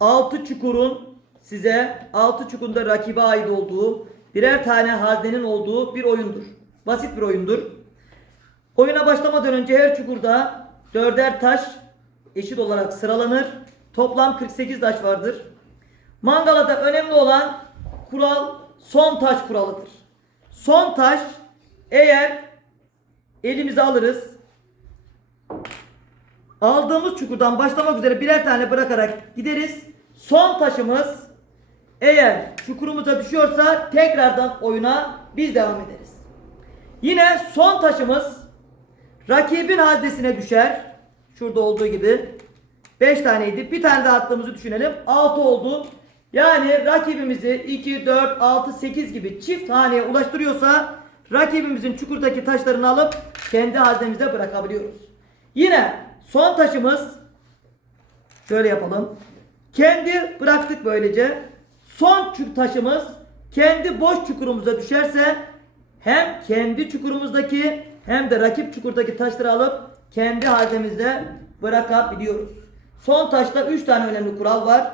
6 çukurun size 6 çukurda rakibe ait olduğu birer tane haznenin olduğu bir oyundur. Basit bir oyundur. Oyuna başlamadan önce her çukurda dörder taş eşit olarak sıralanır. Toplam 48 taş vardır. Mangalada önemli olan kural son taş kuralıdır. Son taş eğer elimize alırız. Aldığımız çukurdan başlamak üzere birer tane bırakarak gideriz. Son taşımız eğer çukurumuza düşüyorsa tekrardan oyuna biz devam ederiz. Yine son taşımız rakibin haznesine düşer. Şurada olduğu gibi 5 taneydi. Bir tane daha attığımızı düşünelim. 6 oldu. Yani rakibimizi 2, 4, 6, 8 gibi çift haneye ulaştırıyorsa rakibimizin çukurdaki taşlarını alıp kendi haznemize bırakabiliyoruz. Yine son taşımız şöyle yapalım. Kendi bıraktık böylece. Son taşımız kendi boş çukurumuza düşerse hem kendi çukurumuzdaki hem de rakip çukurdaki taşları alıp kendi haznemizde bırakabiliyoruz. Son taşta 3 tane önemli kural var.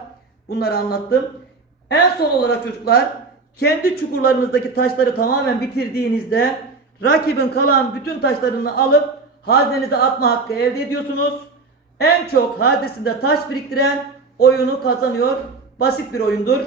Bunları anlattım. En son olarak çocuklar kendi çukurlarınızdaki taşları tamamen bitirdiğinizde rakibin kalan bütün taşlarını alıp haznenize atma hakkı elde ediyorsunuz. En çok haznesinde taş biriktiren oyunu kazanıyor. Basit bir oyundur.